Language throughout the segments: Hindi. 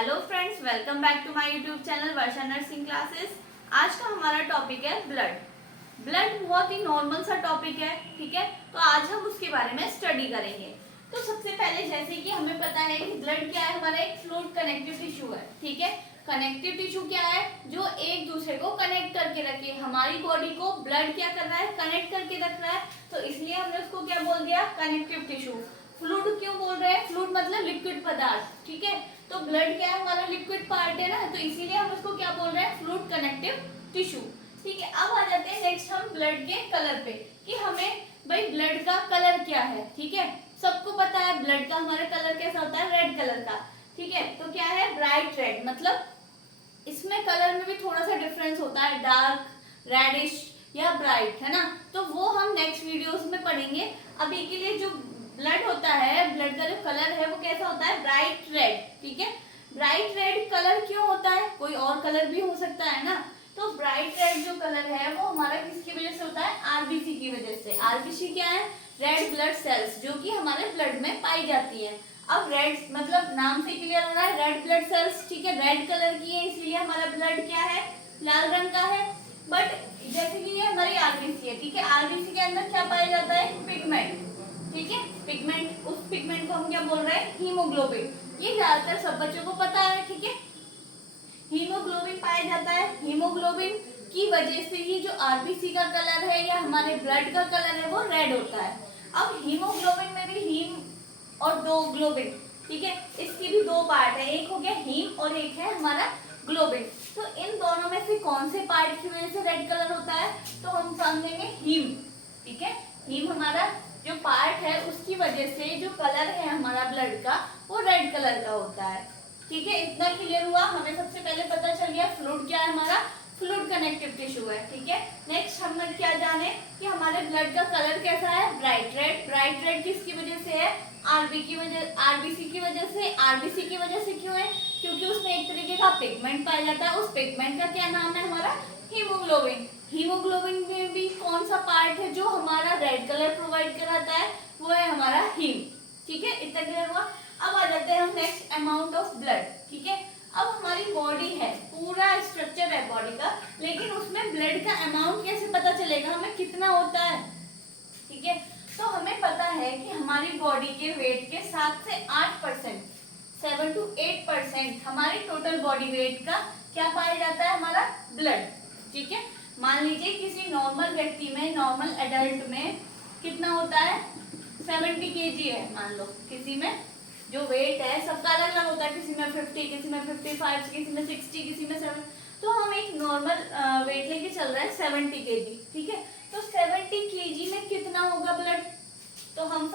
Hello friends, welcome back to my YouTube channel Varsha nursing classes. आज का हमारा टॉपिक है ब्लड। ब्लड बहुत ही नॉर्मल सा टॉपिक है, ठीक है। तो आज हम उसके बारे में स्टडी करेंगे। तो सबसे पहले जैसे कि हमें पता है कि ब्लड क्या है, हमारा एक फ्लूइड कनेक्टिव टिश्यू है, ठीक है। कनेक्टिव टिश्यू क्या है, जो एक दूसरे को कनेक्ट करके रखे। हमारी बॉडी को ब्लड क्या कर रहा है, कनेक्ट करके रख रहा है, तो इसलिए हमने उसको क्या बोल दिया, कनेक्टिव टिश्यू। फ्लूइड क्यों बोल रहे हैं, फ्लूइड मतलब लिक्विड पदार्थ, ठीक है। तो ब्लड क्या है, हमारा लिक्विड पार्ट है ना, तो इसीलिए हम उसको क्या बोल रहे हैं, फ्लूइड कनेक्टिव टिश्यू, ठीक है। अब आ जाते हैं नेक्स्ट हम ब्लड के कलर पे, कि हमें भाई ब्लड का कलर क्या है, ठीक है। सबको पता है ब्लड का हमारा कलर कैसा होता है, रेड कलर का, ठीक है। तो क्या है, ब्राइट रेड, मतलब इसमें कलर में भी थोड़ा सा डिफरेंस होता है, डार्क, रेडिश या ब्राइट, है ना। तो वो हम नेक्स्ट वीडियोस में पढ़ेंगे। अभी के लिए जो ब्लड होता है, ब्लड का जो कलर है वो कैसा होता है, ब्राइट रेड, ठीक है। ब्राइट रेड कलर क्यों होता है, कोई और कलर भी हो सकता है ना। तो ब्राइट रेड जो कलर है वो हमारा किसकी वजह से होता है, आरबीसी की वजह से। आरबीसी क्या है, रेड ब्लड सेल्स, जो कि हमारे ब्लड में पाई जाती है। अब रेड मतलब नाम से क्लियर हो रहा है, रेड ब्लड सेल्स, ठीक है, रेड कलर की है, इसलिए हमारा ब्लड क्या है, लाल रंग का है। बट जैसे कि ये हमारी आरबीसी है, ठीक है। आरबीसी के अंदर क्या पाया जाता है, पिगमेंट, ठीक है। पिगमेंट, उस पिगमेंट को हम क्या बोल रहे हैं, हीमोग्लोबिन। ये ज्यादातर सब बच्चों को पता है, ठीक है। हीमोग्लोबिन पाया जाता है। हीमोग्लोबिन की वजह से ही जो आरबीसी का कलर है या हमारे ब्लड का कलर है वो रेड होता है। अब हीमोग्लोबिन में भी हीम और दो ग्लोबिन, ठीक है, इसकी भी दो पार्ट है, एक हो गया हीम और एक है हमारा ग्लोबिन। तो इन दोनों में से कौन से पार्ट की वजह से रेड कलर होता है, तो हम समझेंगे हीम, ठीक है। हीम हमारा जो पार्ट है उसकी वजह से जो कलर है हमारा ब्लड का वो रेड कलर का होता है, ठीक है। इतना क्लियर हुआ, हमें सबसे पहले पता चल गया फ्लूइड क्या है, हमारा फ्लूइड कनेक्टिव टिश्यू है, ठीक है। नेक्स्ट हम क्या जाने कि हमारे ब्लड का कलर कैसा है, ब्राइट रेड। ब्राइट रेड किसकी वजह से है, आरबीसी की वजह से। आरबीसी की वजह से क्यों है, क्योंकि उसमें एक तरीके का पिगमेंट पाया जाता है। उस पिगमेंट का क्या नाम है, हमारा हीमोग्लोबिन। हीमोग्लोबिन में भी कौन सा पार्ट है जो हमारा रेड कलर प्रोवाइड कराता है, वो है हमारा हीम, ठीक है। इतना क्लियर हुआ। अब आ जाते हैं हम नेक्स्ट, अमाउंट ऑफ ब्लड, ठीक है। अब हमारी बॉडी है, पूरा स्ट्रक्चर है बॉडी का, लेकिन उसमें ब्लड का अमाउंट कैसे पता चलेगा, हमें कितना होता है, ठीक है। तो हमें पता है कि हमारी बॉडी के वेट के 7 से 8%, 7 to 8% हमारी टोटल बॉडी वेट का क्या पाया जाता है, हमारा ब्लड, ठीक है। मान लीजिए किसी नॉर्मल व्यक्ति में, नॉर्मल एडल्ट में कितना होता है, 70 kg है, मान लो किसी में जो वेट है सबका अलग अलग होता है, किसी में 50, किसी में 55, किसी में 60, किसी में 7। तो हम एक नॉर्मल वेट लेके चल रहे हैं 70 kg, ठीक है। तो 70 kg में कितना होगा ब्लड, तो हम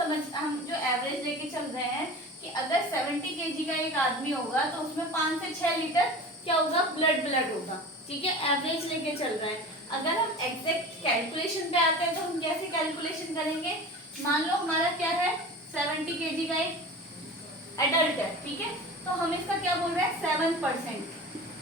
जो एवरेज लेके चल रहे हैं कि अगर 70 kg का एक आदमी होगा तो उसमें 5 से 6 लीटर क्या होगा, ब्लड होगा, ठीक है। एवरेज लेके चल रहे हैं। अगर हम एग्जैक्ट कैलकुलेशन पे आते हैं तो हम कैसे कैलकुलेशन करेंगे, मान लो हमारा क्या है, 70 kg का एक एडल्ट है, ठीक है। तो हम इसका क्या बोल रहे हैं, 7%,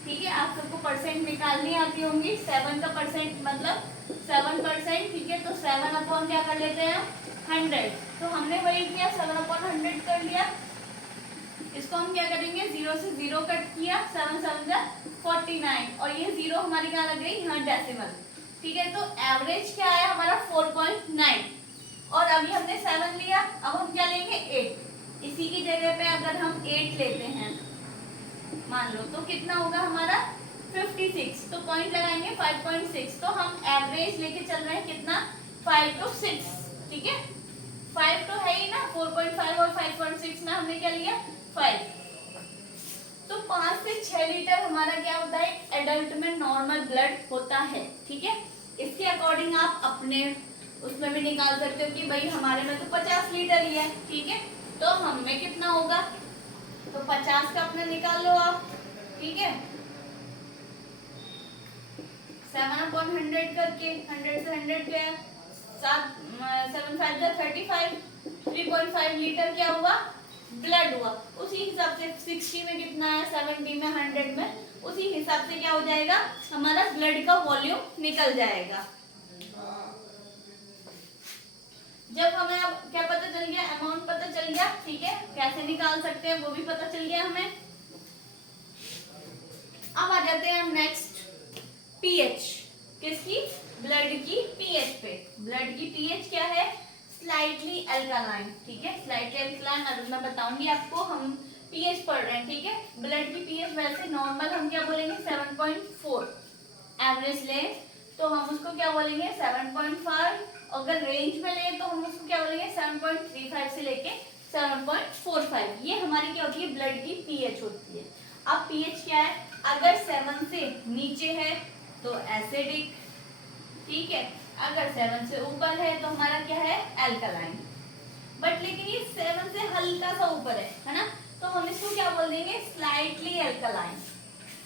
ठीक है। आप सबको परसेंट निकालनी आती होंगी, 7 का परसेंट मतलब 7%, ठीक है। तो 7 अपॉन क्या कर लेते हैं, 100। तो हमने वही किया, 7 अपॉन 100 कर लिया। इसको हम क्या करेंगे, 0 से 0 कट किया, 7 7 जा 49, और ये 0 हमारी क्या लग गई, यहाँ डेसिमल, ठीक है। तो एवरेज क्या है हमारा 4.9, और अभी हमने 7 लिया, अब हम क्या लेंगे, 8। इसी की जगह पे अगर हम 8 लेते हैं मान लो, तो कितना होगा हमारा 56, तो पॉइंट लगाएंगे 5.6। तो हम एवरेज लेके चल रहे हैं कितना, 5 to 6, ठीक है। 5 तो है ही ना, 4.5 और 5.6 में हमने क्या लिया, 5। तो 5 से 6 लीटर हमारा क्या होता है, एडल्ट में नॉर्मल ब्लड होता है, ठीक है। इसके अकॉर्डिंग आप अपने उसमें भी निकाल सकते हो कि भाई हमारे में तो 50 लीटर ही है, ठीक है। तो हम में कितना होगा, तो 50 का अपने निकाल लो आप, ठीक है। 7/100 करके, 100 से 100 गया, 7 5 जा 35, 3.5 लीटर क्या हुआ, ब्लड हुआ। उसी हिसाब से 60 में कितना है, 70 में, 100 में, उसी हिसाब से क्या हो जाएगा, हमारा ब्लड का वॉल्यूम निकल जाएगा। जब हमें अब क्या पता चल गया, अमाउंट पता चल गया, ठीक है। कैसे निकाल सकते हैं वो भी पता चल गया हमें। पीएच, किसकी, ब्लड की पीएच पे। ब्लड की पीएच क्या है, स्लाइटली एल्कालाइन, ठीक है, स्लाइटली एल्कालाइन। अब मैं बताऊंगी आपको, हम पीएच पढ़ रहे हैं, ठीक है। ब्लड की पीएच वैसे नॉर्मल हम क्या बोलेंगे 7.4, एवरेज ले तो हम उसको क्या बोलेंगे 7.5, अगर रेंज में ले तो हम उसको क्या बोलेंगे 7.35 से लेके 7.45। ये हमारी क्या होती है, ब्लड की पीएच होती है। अब पीएच क्या है, अगर 7 से नीचे है तो एसिडिक, ठीक है, अगर 7 से ऊपर है तो हमारा क्या है, एल्कलाइन। बट लेकिन ये 7 से हल्का सा ऊपर है ना, तो हम इसको क्या बोल देंगे, स्लाइटली एल्कलाइन,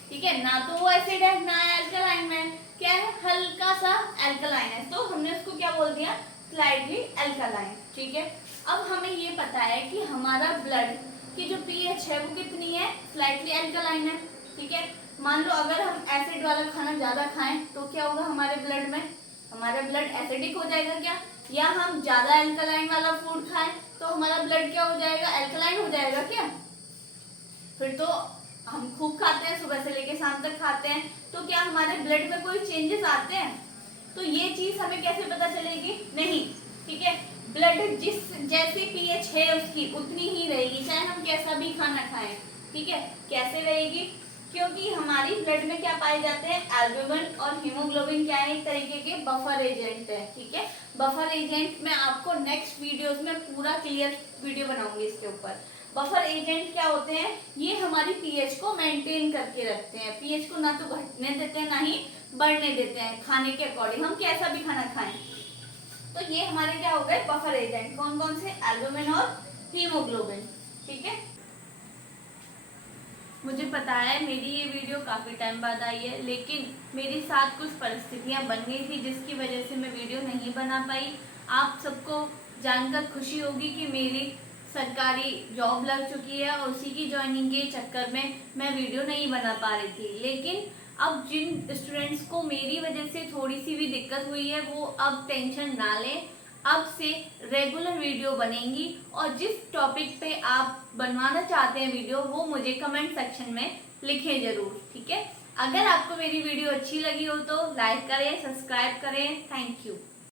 ठीक है। ना तो वो एसिड है ना एल्कलाइन में, क्या है, हल्का सा एल्कलाइन है, तो हमने उसको क्या बोल दिया, स्लाइटली एल्कलाइन, ठीक है। अब हमें ये पता है कि हमारा ब्लड की जो पीएच है वो कितनी है, स्लाइटली एल्कलाइन है, ठीक है। मान लो अगर हम एसिड वाला खाना ज्यादा खाएं तो क्या होगा हमारे ब्लड में, हमारा ब्लड एसिडिक हो जाएगा क्या, या हम ज्यादा एल्कलाइन वाला फूड खाएं तो हमारा ब्लड क्या हो जाएगा, एल्कलाइन हो जाएगा क्या। फिर तो हम खूब खाते हैं, सुबह से लेके शाम तक खाते हैं, तो क्या हमारे ब्लड में कोई चेंजेस आते हैं, तो ये चीज हमें कैसे पता चलेगी, नहीं, ठीक है। ब्लड जिस जैसी पीएच है उसकी उतनी ही रहेगी, चाहे हम कैसा भी खाना खाएं, ठीक है। कैसे रहेगी, क्योंकि हमारी ब्लड में क्या पाए जाते हैं, एल्ब्यूमिन और हीमोग्लोबिन, क्या है, एक तरीके के बफर एजेंट है, ठीक है। बफर एजेंट में आपको नेक्स्ट वीडियोस में पूरा क्लियर वीडियो बनाऊंगी इसके ऊपर। बफर एजेंट क्या होते हैं, ये हमारी पीएच को मेंटेन करके रखते हैं, पीएच को ना तो घटने देते हैं ना ही बढ़ने देते हैं, खाने के अकॉर्डिंग हम कैसा भी खाना खाएं। तो ये हमारे क्या हो गए बफर एजेंट, कौन कौन से, एल्ब्यूमिन और हीमोग्लोबिन, ठीक है। मुझे पता है मेरी ये वीडियो काफ़ी टाइम बाद आई है, लेकिन मेरे साथ कुछ परिस्थितियां बन गई थी जिसकी वजह से मैं वीडियो नहीं बना पाई। आप सबको जानकर खुशी होगी कि मेरी सरकारी जॉब लग चुकी है और उसी की ज्वाइनिंग के चक्कर में मैं वीडियो नहीं बना पा रही थी। लेकिन अब जिन स्टूडेंट्स को मेरी वजह से थोड़ी सी भी दिक्कत हुई है वो अब टेंशन ना लें, अब से रेगुलर वीडियो बनेंगी, और जिस टॉपिक पे आप बनवाना चाहते हैं वीडियो वो मुझे कमेंट सेक्शन में लिखें जरूर, ठीक है। अगर आपको मेरी वीडियो अच्छी लगी हो तो लाइक करें, सब्सक्राइब करें। Thank you.